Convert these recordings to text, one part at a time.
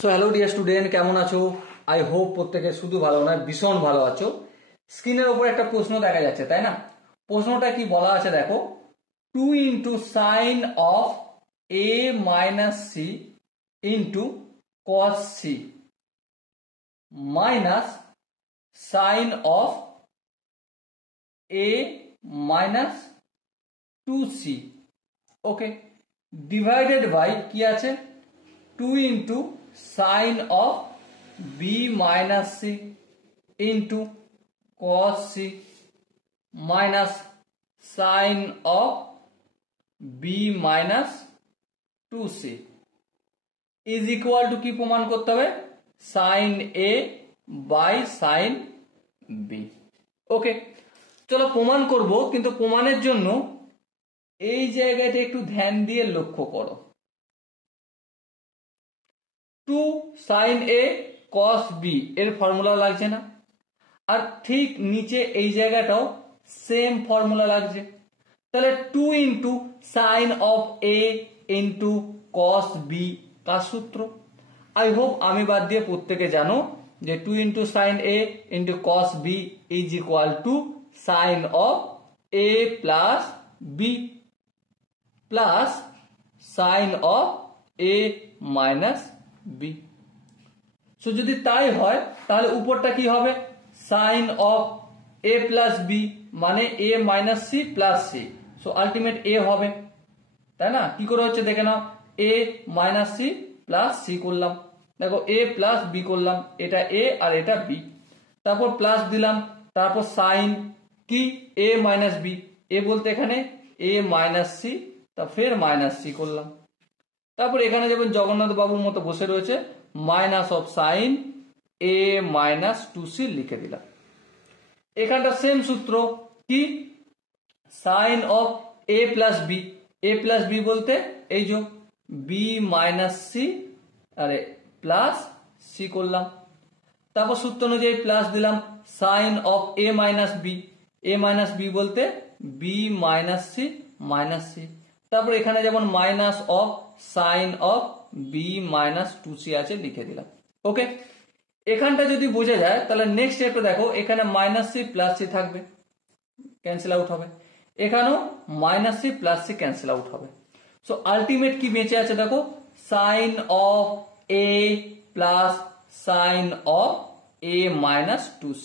So hello dear student, কেমন আছো? I hope প্রত্যেকে শুধু ভালো নয়, ভীষণ ভালো আছো। স্ক্রিনের উপর একটা প্রশ্ন দেখা যাচ্ছে, তাই না? প্রশ্নটা কি বলা আছে দেখো, 2 into sine of A minus C into cos C minus sine of A minus 2c, okay, divided by কি আছে 2 into sine of B minus C into cos C minus sine of B minus 2c is equal to কি প্রমাণ করতে হবে? Sine A by sine B. Okay, চলো প্রমাণ করব, কিন্তু প্রমাণের জন্য এই জায়গাটা একটু ধ্যান দিয়ে লক্ষ্য করো। 2 সাইন এ কস বি এর ফর্মুলা লাগছে না? আর ঠিক নিচে এই জায়গাটাও সেম ফর্মুলা লাগছে। তাহলে 2 into sine of A into cos B কার সূত্র? আই হোপ আমি বাদ দিয়ে প্রত্যেকে জানো যে 2 into sine A into cos B is equal to sine of A plus B plus sine of A minus B. So যদি তাই হয় তাহলে উপরটা কি হবে? Sine of A plus B মানে A minus C plus C, so ultimate A হবে, তাই না? কি করে হচ্ছে দেখে নাও, A minus C plus C করলাম, দেখো এ প্লাস বি করলাম, এটা এ আর এটা বি, তারপর প্লাস দিলাম, তারপর সাইন কি এ মাইনাস বি, এ বলতে এখানে এ মাইনাস সি, তা ফের মাইনাস সি করলাম, তারপর এখানে যেমন জগন্নাথ বাবুর মতো বসে রয়েছে minus of sine A minus 2c লিখে দিলাম। এখানটা সেম সূত্র কি, sine of A plus B, A plus B বলতে এই যে বি মাইনাস সি আরে প্লাস সি করলাম, তারপর সূত্র অনুযায়ী প্লাস দিলাম sine of A minus B, A minus B বলতে B minus C minus C, তারপর এখানে যেমন minus of sine of B minus 2c আছে লিখে দিলাম। ওকে, এখানটা যদি বোঝা যায় তাহলে নেক্সট স্টেপে দেখো, এখানে মাইনাস সি প্লাস সি থাকবে, ক্যান্সেল আউট হবে, এখানেও minus C plus C cancel out হবে। সো আলটিমেট কি বেঁচে আছে দেখো, sine of A plus sine of A minus 2c,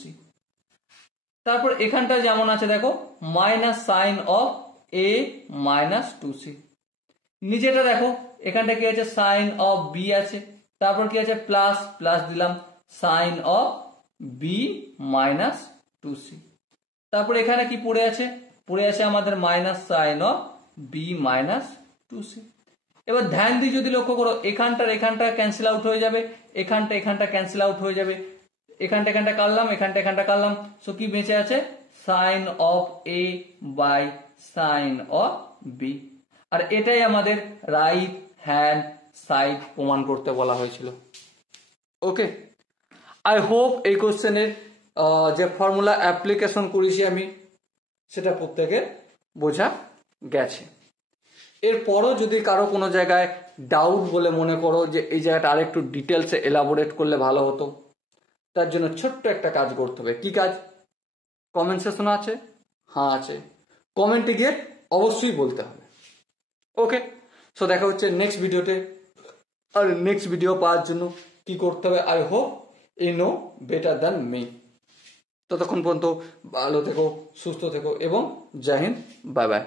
তারপর এখানটা যেমন আছে দেখো minus sine of A minus 2c, নিচেটা দেখো এখানটা কি আছে সাইন অফ বি আছে, তারপর কি আছে প্লাস প্লাস দিলাম sine of B minus 2c, তারপর এখানে কি পড়ে আছে, পড়ে আছে আমাদের minus sine of B minus 2c। এবার ধ্যান দিয়ে যদি লক্ষ্য করো, এখানটা ক্যান্সেল আউট হয়ে যাবে, এখানটা ক্যান্সেল আউট হয়ে যাবে, এখানটা কাটলাম, এখানটা কাটলাম, সো কি বেঁচে আছে sine of A by sine of B, আর এটাই আমাদের রাইট হ্যান্ড সাইড প্রমাণ করতে বলা হয়েছিল। ওকে, আই হোপ এই কোশ্চেনের যে ফর্মুলা অ্যাপ্লিকেশন করেছি আমি সেটা প্রত্যেকের বোঝা গেছে। এরপরও যদি কারো কোনো জায়গায় ডাউট বলে মনে করো যে এই জায়গাটা আরেকটু ডিটেলসে এলাবোরেট করলে ভালো হতো, তার জন্য ছোট্ট একটা কাজ করতে হবে। কি কাজ? কমেন্ট সেকশন আছে? হ্যাঁ আছে, কমেন্টে গিয়ে অবশ্যই বলতে হবে। ওকে, সো দেখা হচ্ছে নেক্সট ভিডিওতে। আর নেক্সট ভিডিও পাওয়ার জন্য কি করতে হবে, I hope you know better than me. ততক্ষণ পর্যন্ত ভালো থেকো, সুস্থ থেকো এবং জয় হিন্দ, বাই বাই।